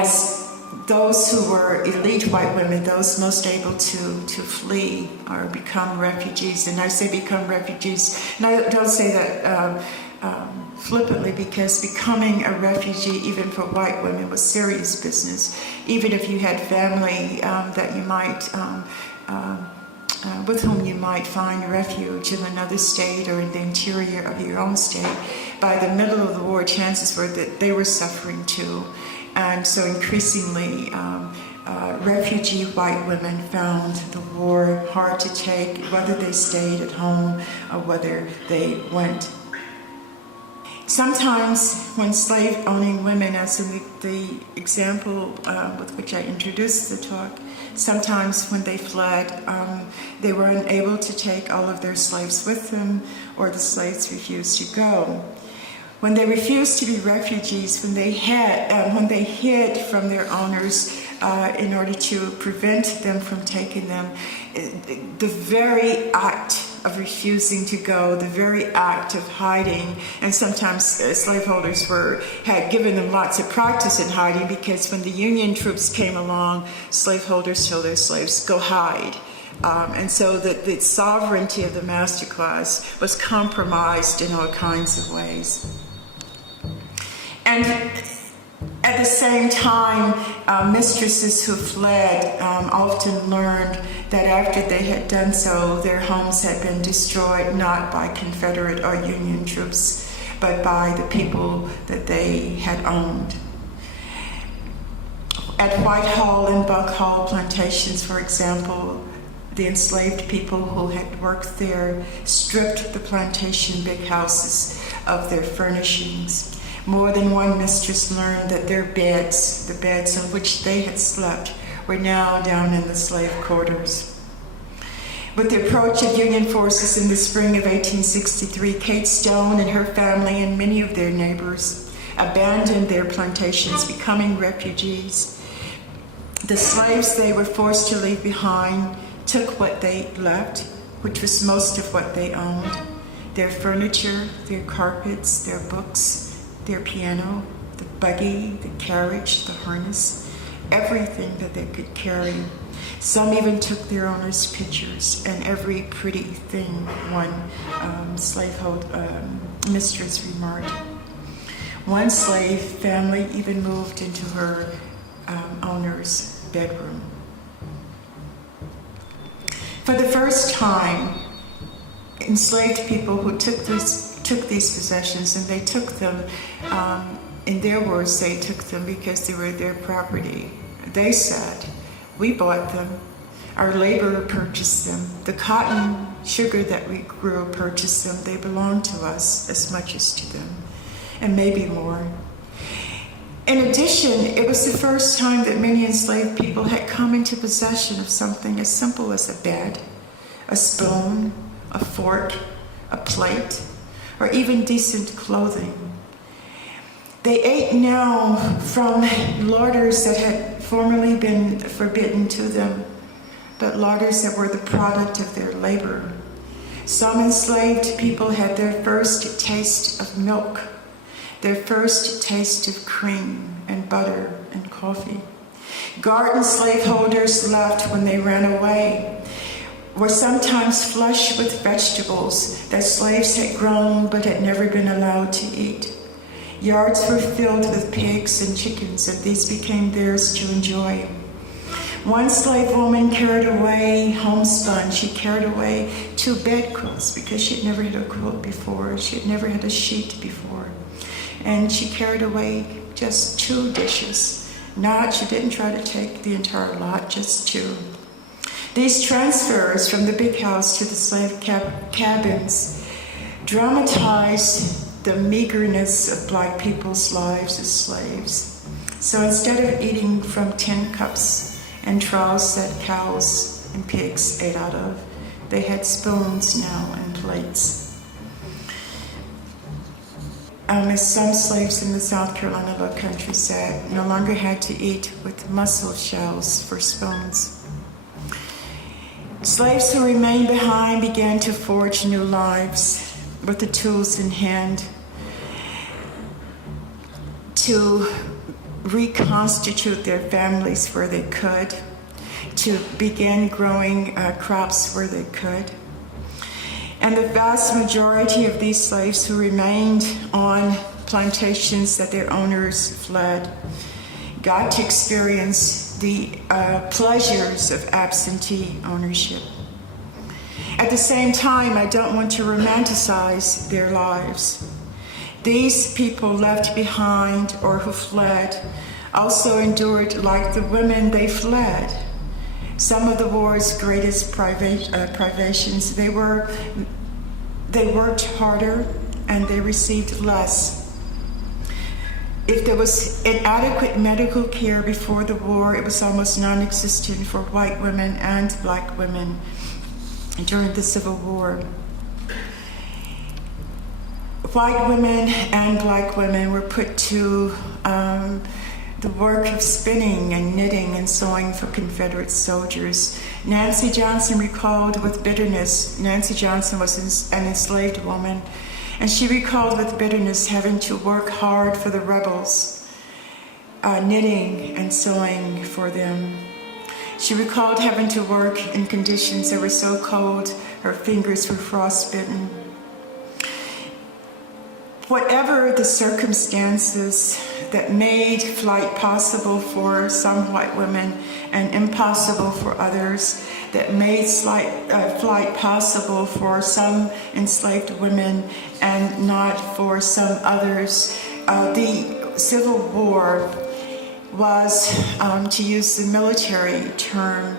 as those who were elite white women, those most able to flee or become refugees. And I say become refugees, and I don't say that flippantly, because becoming a refugee, even for white women, was serious business. Even if you had family that you might, with whom you might find refuge in another state or in the interior of your own state, by the middle of the war, chances were that they were suffering too. And so increasingly, refugee white women found the war hard to take, whether they stayed at home or whether they went. Sometimes when slave-owning women, as in the example with which I introduced the talk, sometimes when they fled, they were unable to take all of their slaves with them, or the slaves refused to go. When they refused to be refugees, when they hid from their owners in order to prevent them from taking them, the very act of refusing to go, the very act of hiding, and sometimes slaveholders had given them lots of practice in hiding, because when the Union troops came along, slaveholders told their slaves, go hide. And so the sovereignty of the master class was compromised in all kinds of ways. And at the same time, mistresses who fled often learned that after they had done so, their homes had been destroyed not by Confederate or Union troops, but by the people that they had owned. At Whitehall and Buck Hall plantations, for example, the enslaved people who had worked there stripped the plantation big houses of their furnishings. More than one mistress learned that their beds, the beds on which they had slept, were now down in the slave quarters. With the approach of Union forces in the spring of 1863, Kate Stone and her family and many of their neighbors abandoned their plantations, becoming refugees. The slaves they were forced to leave behind took what they left, which was most of what they owned: their furniture, their carpets, their books, their piano, the buggy, the carriage, the harness, everything that they could carry. Some even took their owners' pictures and every pretty thing, one mistress remarked. One slave family even moved into her owner's bedroom. For the first time, enslaved people who took these possessions, and they took them, in their words, they took them because they were their property. They said, we bought them, our labor purchased them, the cotton, sugar that we grew purchased them, they belong to us as much as to them, and maybe more. In addition, it was the first time that many enslaved people had come into possession of something as simple as a bed, a spoon, a fork, a plate, or even decent clothing. They ate now from larders that had formerly been forbidden to them, but larders that were the product of their labor. Some enslaved people had their first taste of milk, their first taste of cream and butter and coffee. Garden slaveholders left when they ran away, were sometimes flush with vegetables that slaves had grown but had never been allowed to eat. Yards were filled with pigs and chickens, and these became theirs to enjoy. One slave woman carried away homespun. She carried away 2 bed quilts because she had never had a quilt before. She had never had a sheet before. And she carried away just 2 dishes. She didn't try to take the entire lot, just 2. These transfers from the big house to the slave cabins dramatized the meagerness of black people's lives as slaves. So instead of eating from tin cups and troughs that cows and pigs ate out of, they had spoons now and plates. As some slaves in the South Carolina Low Country said, no longer had to eat with mussel shells for spoons. Slaves who remained behind began to forge new lives with the tools in hand to reconstitute their families where they could, to begin growing crops where they could. And the vast majority of these slaves who remained on plantations that their owners fled got to experience the pleasures of absentee ownership. At the same time, I don't want to romanticize their lives. These people left behind or who fled also endured, like the women they fled, some of the war's greatest privations. They worked harder and they received less. If there was inadequate medical care before the war, it was almost non-existent for white women and black women during the Civil War. White women and black women were put to the work of spinning and knitting and sewing for Confederate soldiers. Nancy Johnson recalled with bitterness, Nancy Johnson was an enslaved woman, and she recalled with bitterness having to work hard for the rebels, knitting and sewing for them. She recalled having to work in conditions that were so cold her fingers were frostbitten. Whatever the circumstances that made flight possible for some white women and impossible for others, that made flight possible for some enslaved women and not for some others, the Civil War was, to use the military term,